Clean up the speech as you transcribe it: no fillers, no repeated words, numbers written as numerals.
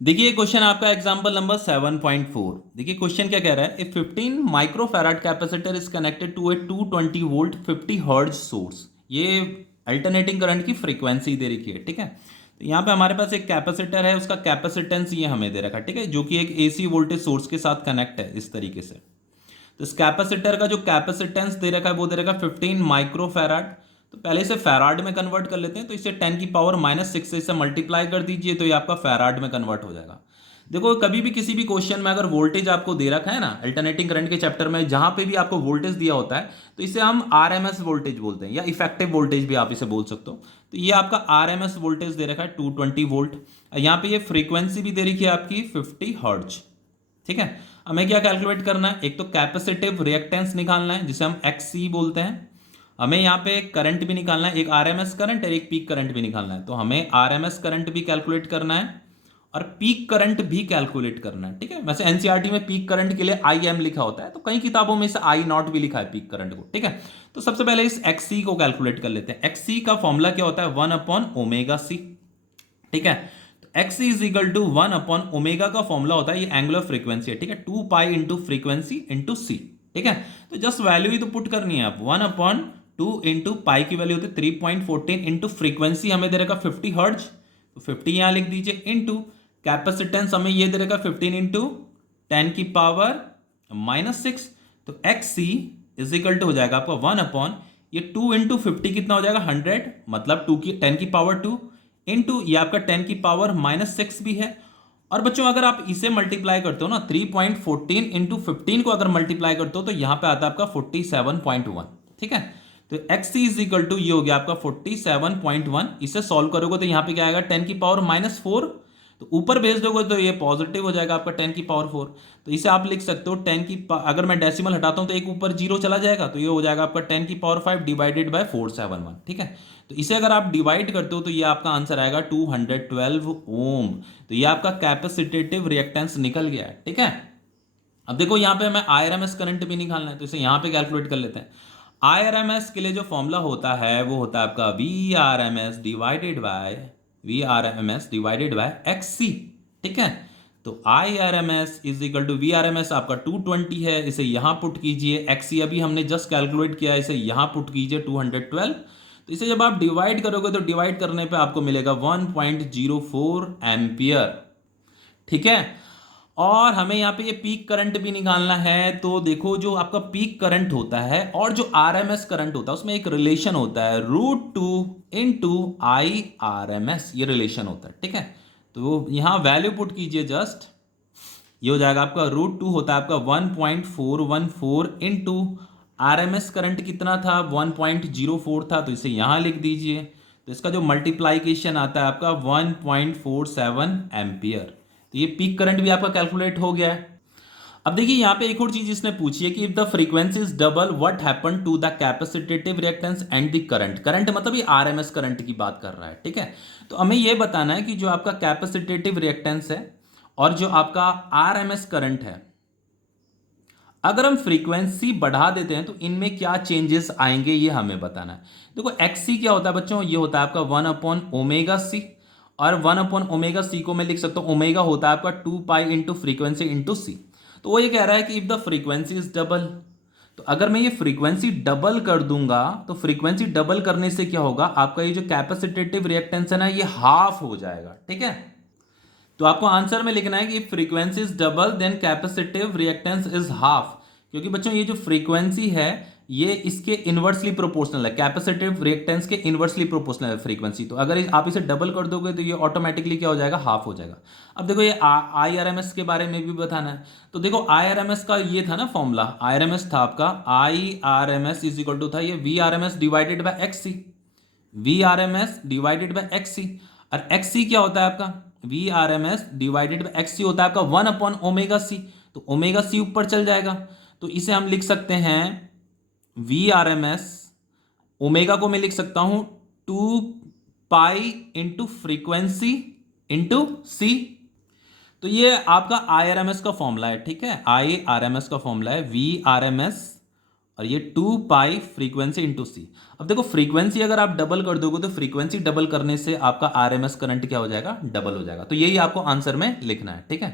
देखिए क्वेश्चन आपका example number 7.4। देखिए क्वेश्चन क्या कह रहा है, a 15 microfarad capacitor is connected to a 220 volt 50 hertz source. ये अल्टरनेटिंग करंट की फ्रीक्वेंसी दे रखी है, ठीक है। तो यहाँ पे हमारे पास एक कैपेसिटर है, उसका कैपेसिटेंस ये हमें दे रखा है, ठीक है, जो कि एक एसी वोल्टेज सोर्स के साथ कनेक्ट है इस तरीके से। तो इस कैपेसिटर का जो कैपेसिटेंस दे रखा है वो दे रखा है 15 माइक्रोफैराड। तो पहले इसे फैराड में कन्वर्ट कर लेते हैं, तो इसे 10 की पावर -6 से इसे मल्टीप्लाई कर दीजिए, तो ये आपका फैराड में कन्वर्ट हो जाएगा। देखो कभी भी किसी भी क्वेश्चन में अगर वोल्टेज आपको दे रखा है ना, अल्टरनेटिंग करंट के चैप्टर में जहां पे भी आपको वोल्टेज दिया होता है, तो इसे हम आरएमएस वोल्टेज बोलते हैं, या इफेक्टिव वोल्टेज भी आप इसे बोल सकते हो। तो ये आपका आरएमएस वोल्टेज दे रखा है 220 वोल्ट। यहाँ पे ये फ्रीक्वेंसी भी दे रखी है आपकी 50 हर्ट्ज, ठीक है। हमें क्या कैलकुलेट करना है, एक तो कैपेसिटिव रिएक्टेंस निकालना है जिसे हम एक्स सी बोलते हैं। हमें यहाँ पे करंट भी निकालना है, एक आरएमएस करंट और एक पीक करंट भी निकालना है। तो हमें आरएमएस करंट भी कैलकुलेट करना है और पीक करंट भी कैलकुलेट करना है, ठीक है। वैसे एनसीईआरटी में पीक करंट के लिए आई एम लिखा होता है, तो कई किताबों में इसे आई नॉट भी लिखा है पीक करंट को, ठीक है। तो सबसे पहले इस एक्स को कैलकुलेट कर लेते हैं। एक्स का फॉर्मूला क्या होता है, 1/ओमेगा सी, ठीक है। एक्स इज इक्वल टू 1/ओमेगा का फॉर्मूला होता है, ये एंगुलर फ्रीक्वेंसी है, ठीक है, 2 पाई इंटू फ्रीक्वेंसी इंटू सी, ठीक है। तो जस्ट वैल्यू ही तो पुट करनी है आप, 1/2 इंटू पाई की वैल्यू होती है 3.14 इंटू फ्रीक्वेंसी हमें दे रखा 50 हर्ट्ज, तो 50 यहां लिख दीजिए, इंटू कैपेसिटेंस हमें ये दे रखा 15 इंटू 10 की पावर -6। तो X C is equal to हो जाएगा आपका 1 ये 2 इंटू 50 कितना हो जाएगा 100, मतलब 2 की 10 की पावर 2 इंटू ये आपका 10 की पावर -6 भी है। और बच्चों अगर आप इसे मल्टीप्लाई करते हो ना, 3.14 इंटू 15 को अगर मल्टीप्लाई करते हो तो यहां पे आता है आपका 47.1, ठीक है। तो X C is equal to ये हो गया आपका 47.1। इसे सॉल्व करोगे तो यहां पे क्या आएगा 10 की पावर -4, तो ऊपर भेज दोगे तो ये पॉजिटिव हो जाएगा आपका 10 की पावर 4। तो इसे आप लिख सकते हो 10 की अगर मैं डेसिमल हटाता हूं तो एक ऊपर जीरो चला जाएगा, तो ये हो जाएगा आपका 10 की पावर 5 डिवाइडेड बाय 471, ठीक है। तो इसे अगर आप डिवाइड करते हो तो ये आपका आंसर आएगा 212 ओम। तो ये आपका कैपेसिटेटिव रिएक्टेंस निकल गया है, ठीक है। अब देखो यहाँ पे हमें आईआरएमएस करंट भी निकालना है, तो इसे यहाँ पे कैलकुलेट कर लेते हैं। आईआरएमएस के लिए जो फॉर्मूला होता है वो होता है आपका V R M S divided by X C, ठीक है। तो I R M S is equal to V R M S आपका 220 है, इसे यहां पुट कीजिए। एक्स सी अभी हमने जस्ट कैलकुलेट किया, इसे यहां पुट कीजिए 212। तो इसे जब आप डिवाइड करोगे तो डिवाइड करने पे आपको मिलेगा 1.04 एम्पियर, ठीक है। और हमें यहाँ पे ये पीक करंट भी निकालना है। तो देखो जो आपका पीक करंट होता है और जो आरएमएस करंट होता है उसमें एक रिलेशन होता है, √2 इंटू IRMS, ये रिलेशन होता है, ठीक है। तो यहाँ वैल्यू पुट कीजिए जस्ट, ये हो जाएगा आपका √2 होता है आपका 1.414 इंटू आरएमएस करंट कितना था 1.04 था, तो इसे यहां लिख दीजिए। तो इसका जो मल्टीप्लाइकेशन आता है आपका 1.47 एम्पियर। तो ये पीक करंट भी आपका कैलकुलेट हो गया है। अब देखिए यहाँ पे एक और चीज इसने पूछी है कि if the frequency is double what happen to the capacitive reactance and the current. Current मतलब ये आरएमएस करंट की बात कर रहा है, ठीक है। तो हमें ये बताना है कि जो आपका कैपेसिटेटिव रिएक्टेंस है और जो आपका आरएमएस करंट है, अगर हम फ्रीक्वेंसी बढ़ा देते हैं तो इनमें क्या चेंजेस आएंगे, ये हमें बताना है। देखो एक्सी क्या होता है बच्चों, ये होता है आपका 1/ओमेगा सी, और 1/ओमेगा सी को मैं लिख सकता हूं, ओमेगा होता है आपका 2 pi into frequency into C. तो वो ये कह रहा है कि if the frequency is double, तो अगर मैं ये फ्रीक्वेंसी डबल कर दूंगा तो फ्रीक्वेंसी डबल करने से क्या होगा, आपका ये जो कैपेसिटेटिव रिएक्टेंस है ना ये हाफ हो जाएगा, ठीक है। तो आपको आंसर में लिखना है कि frequency is double then capacitive reactance is half, क्योंकि बच्चों ये जो फ्रीक्वेंसी है ये इसके इनवर्सली प्रोपोर्शनल है, कैपेसिटिव रिएक्टेंस के इनवर्सली प्रोपोर्शनल है फ्रीक्वेंसी। तो अगर आप इसे डबल कर दोगे तो ये ऑटोमेटिकली क्या हो जाएगा, हाफ हो जाएगा। अब देखो ये आईआरएमएस के बारे में भी बताना है। तो देखो आईआरएमएस का ये था ना फॉर्मूला, आईआरएमएस था आपका आईआरएमएस इज इक्वल टू था ये VRMS divided by XC, VRMS divided by XC. और एक्ससी क्या होता है आपका, V R M S divided by X C होता है आपका 1/ओमेगा सी। तो ओमेगा सी ऊपर चल जाएगा, तो इसे हम लिख सकते हैं V R M S, omega को मैं लिख सकता हूं 2 pi into frequency into C. तो ये आपका आई आर एम एस का फॉर्मूला है, ठीक है। आई आर एम एस का फॉर्मूला है वी आर एम एस और ये 2 पाई फ्रीक्वेंसी इंटू सी। अब देखो फ्रीक्वेंसी अगर आप डबल कर दोगे तो फ्रीक्वेंसी डबल करने से आपका आरएमएस करंट क्या हो जाएगा, डबल हो जाएगा। तो यही आपको आंसर में लिखना है, ठीक है।